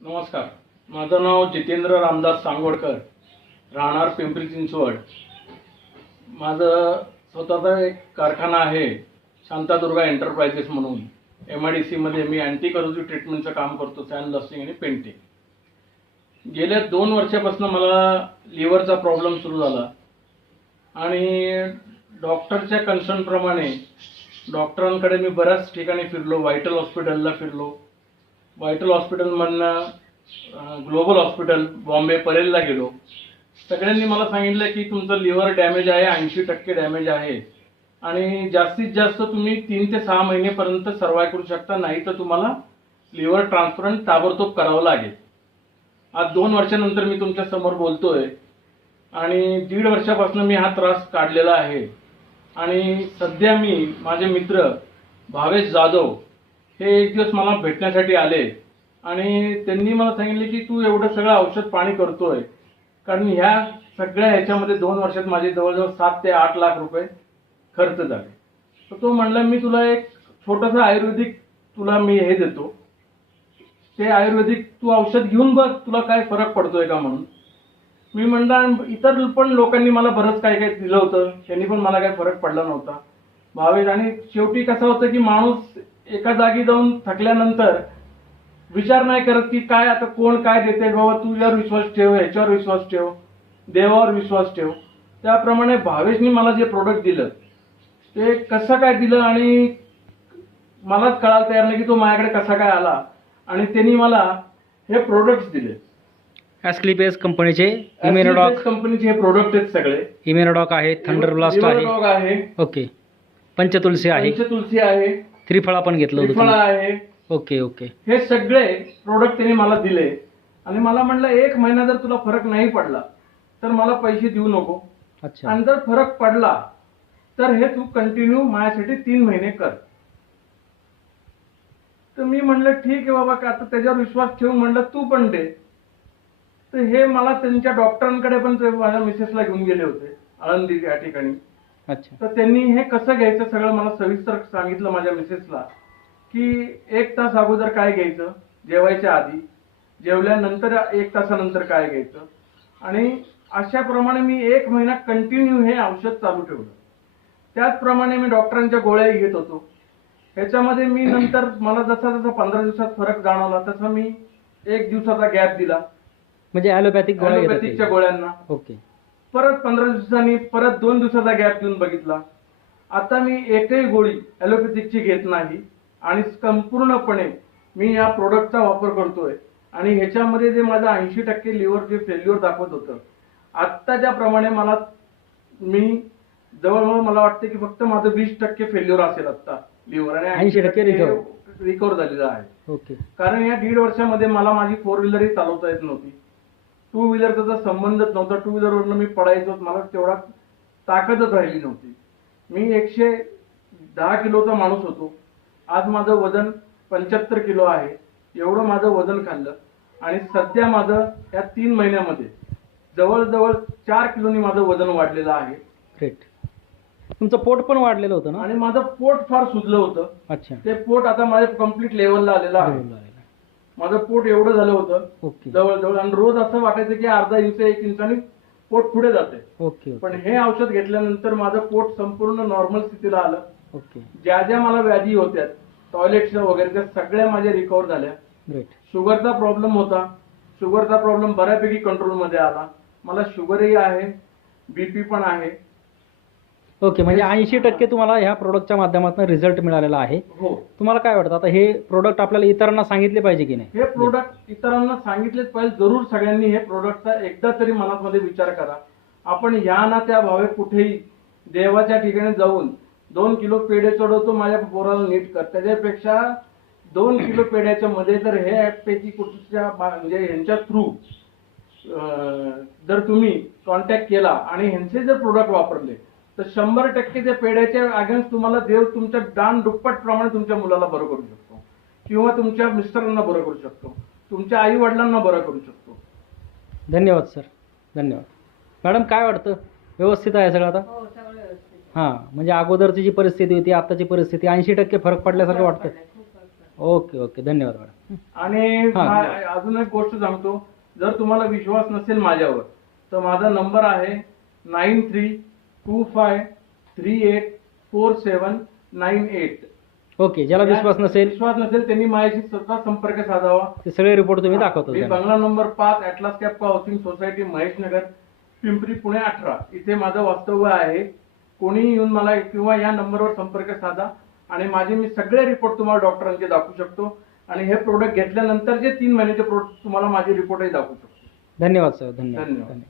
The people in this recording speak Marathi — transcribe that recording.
नमस्कार, माझं नाव जितेंद्र रामदास सांगोडकर, राहणार पिंपरी चिंचवड. माझं स्वतःचा एक कारखाना आहे, शांतादुर्गा एंटरप्राइजेस म्हणून. MIDC मध्ये मी अँटी करोजिव ट्रीटमेंटचं काम करतो, सॅन ब्लास्टिंग आणि पेंटिंग. गेल्या 2 वर्षापासून मला लिव्हरचा प्रॉब्लेम सुरू झाला आणि डॉक्टरच्या कन्सर्नप्रमाणे डॉक्टरांकडे मी बऱ्याच ठिकाणी फिरलो. व्हायटल हॉस्पिटलला फिरलो, व्हायटल हॉस्पिटलमधनं ग्लोबल हॉस्पिटल बॉम्बे परेलला गेलो. सगळ्यांनी मला सांगितलं की तुमचं लिव्हर डॅमेज आहे, 80% डॅमेज आहे आणि जास्तीत जास्त तुम्ही 3 ते 6 महिनेपर्यंत सर्वाइव्ह करू शकता, नाही तर तुम्हाला लिव्हर ट्रान्सप्लांट ताबडतोब करावं लागेल. आज 2 वर्षानंतर मी तुमच्या समोर बोलतोय आणि 1.5 वर्षापासून मी हा त्रास काढलेला आहे. आणि सध्या मी, माझे मित्र भावेश जाधव हे एक दिवस मला भेटण्यासाठी आले आणि त्यांनी मला सांगितले की तू एवढं सगळं औषध पाणी करतोय, कारण ह्या सगळ्या ह्याच्यामध्ये 2 वर्षात माझे जवळजवळ 7 ते 8 लाख रुपये खर्च झाले. तर तो म्हणला मी तुला एक छोटंसं आयुर्वेदिक तुला मी हे देतो, ते आयुर्वेदिक तू औषध घेऊन बघ, तुला काय फरक पडतोय का म्हणून. मी म्हणलं इतर पण लोकांनी मला बरंच काय काय दिलं होतं, त्यांनी पण मला काही फरक पडला नव्हता. भावेश, आणि शेवटी कसं होतं की माणूस एका जागी जाऊन थकल्यानंतर विचार नाही करत की काय आता कोण काय देते. बाबा तू यावर विश्वास ठेव, ह्याच्यावर विश्वास ठेव, देवावर विश्वास ठेव. त्याप्रमाणे भावेशनी मला जे प्रोडक्ट दिलं ते कसं काय दिलं आणि मलाच कळायला तयार नाही की तो माझ्याकडे कसा काय आला. आणि त्यांनी मला हे प्रोडक्ट्स दिले. ॲस्क्लिपियस कंपनीचे इम्युनोडॉक कंपनीचे हे प्रोडक्ट आहेत सगळे. इम्युनोडॉक आहे, थंडर ब्लास्ट आहे, ओके, पंचतुलसी आहे, पंचतुलसी आहे, त्रिफळा पण घेतलं होतं त्रिफळा तुम्ही. आहे. Okay okay. हे सगळे प्रोडक्ट त्यांनी मला दिले आणि मला म्हटलं 1 महिना जर तुला फरक नाही पडला तर मला पैसे देऊ नको, अच्छा. आणि जर फरक पडला तर हे तू कंटिन्यू माझ्यासाठी 3 महिने कर. तर मी म्हणलं ठीक आहे बाबा, का आता त्याच्यावर विश्वास ठेवून म्हणलं तू पण दे. तर हे मला त्यांच्या डॉक्टरांकडे पण ते माझ्या मिसेसला घेऊन गेले होते, आळंदी या ठिकाणी. अच्छा. तर त्यांनी हे कसं घ्यायचं सगळं मला सविस्तर सांगितलं माझ्या मिसेसला, की 1 तास अगोदर काय घ्यायचं, जेवायच्या आधी, जेवल्यानंतर 1 तासानंतर काय घ्यायचं, आणि अशाप्रमाणे मी 1 महिना कंटिन्यू हे औषध चालू ठेवलं. त्याचप्रमाणे मी डॉक्टरांच्या गोळ्याही घेत होतो. ह्याच्यामध्ये मी नंतर मला जसा जसा 15 दिवसात फरक जाणवला तसा मी 1 दिवसाचा गॅप दिला, म्हणजे ॲलोपॅथिक गोळ्या घेतात ॲलोपॅथिकच्या गोळ्यांना. ओके. परत 15 दिवसांनी परत 2 दिवसाचा गॅप देऊन बघितला. आता मी एकही गोळी ॲलोपॅथिकची घेत नाही आणि संपूर्णपणे मी या प्रोडक्टचा वापर करतोय. आणि ह्याच्यामध्ये जे माझं 80% लिव्हर जे फेल्युअर दाखवत होतं, आत्ताच्या प्रमाणे मी जवळजवळ मला वाटतं की फक्त माझं 20% फेल्युअर असेल आता लिव्हर, आणि 80% रिकवर झालेलं आहे. ओके. कारण या 1.5 वर्षामध्ये मला माझी 4 व्हीलरही चालवता येत नव्हती, 2 व्हीलरचा संबंधच नव्हता. 2 व्हीलरवरनं मी पडायचो, मला तेवढा ताकदच राहिली नव्हती. मी 110 किलोचा माणूस होतो, आज माझं वजन 75 किलो आहे. एवढं माझं वजन खाल्लं आणि सध्या माझं या 3 महिन्यामध्ये जवळजवळ 4 किलोनी माझं वजन वाढलेलं आहे. ग्रेट. तुमचं पोट पण वाढलेलं होतं ना? आणि माझं पोट फार सुजलं होतं. अच्छा. ते पोट आता माझ्या कम्प्लीट लेवलला आलेलं आहे. माझं पोट एवढं झालं होतं ओके जवळजवळ, आणि रोज असं वाटायचं की अर्धा इंच 1 इंचाने पोट पुढे जाते. ओके. पण हे औषध घेतल्यानंतर माझं पोट संपूर्ण नॉर्मल स्थितीला आलं. ओके. ज्या ज्या मला व्याधी होत्या, टॉयलेटच्या वगैरे, त्या सगळ्या माझ्या रिकवर झाल्या. ग्रेट. शुगरचा प्रॉब्लेम होता, शुगरचा प्रॉब्लेम बऱ्यापैकी कंट्रोलमध्ये आला. मला शुगरही आहे, BP पण आहे. ओके, म्हणजे 80% तुम्हाला ह्या प्रोडक्टच्या माध्यमातून रिझल्ट मिळालेला आहे. हो. तुम्हाला काय वाटतं आता हे प्रोडक्ट आपल्याला इतरांना सांगितले पाहिजे की नाही? हे प्रोडक्ट इतरांना सांगितलेच पाहिजे. जरूर सगळ्यांनी हे प्रोडक्टचा एकदा तरी मनामध्ये विचार करा. आपण या ना त्या भावे कुठेही देवाच्या ठिकाणी जाऊन 2 किलो पेढे चढवतो, माझ्या पोराला नीट कर, त्याच्यापेक्षा 2 किलो पेढ्याच्या मध्ये जर हे ॲपपैकी कुठच्या म्हणजे ह्यांच्या थ्रू जर तुम्ही कॉन्टॅक्ट केला आणि ह्यांचे जर प्रोडक्ट वापरले तर 100% त्या पेढ्याच्या अगेन्स्ट तुम्हाला देव तुमच्या दान दुप्पट प्रमाणे तुमच्या मुलाला बरं करू शकतो, किंवा तुमच्या मिस्टरांना बरं करू शकतो, तुमच्या आई वडिलांना बरं करू शकतो. धन्यवाद सर, धन्यवाद. मॅडम, काय वाटतं, व्यवस्थित आहे सगळं आता? हो, सगळं व्यवस्थित. हां, म्हणजे अगोदरची जी परिस्थिती होती आताची परिस्थिती 80% फरक पडल्यासारखं वाटतं. खूप फरक पडला. ओके ओके, धन्यवाद मॅडम. आणि अजून एक गोष्ट सांगतो, जर तुम्हाला विश्वास नसेल माझ्यावर तर माझा नंबर आहे 9325384798. ओके, ज्याला विश्वास नसेल त्यांनी माझ्याशी स्वतः संपर्क साधावा. ते सगळे रिपोर्ट तुम्ही दाखवतो मी त्यांना. बंगला number 5 Atlas Kappa housing society Maheshnagar Pimpri Pune 18 इथे माझं वास्तव्य आहे. कोणीही येऊन मला किंवा या नंबरवर संपर्क साधा आणि माझे मी सगळे रिपोर्ट तुम्हाला डॉक्टरांचे दाखवू शकतो आणि हे प्रोडक्ट घेतल्यानंतर जे 3 महिन्याचे प्रोडक्ट तुम्हाला माझे रिपोर्टही दाखवू शकतो. धन्यवाद सर, धन्यवाद. धन्यवाद.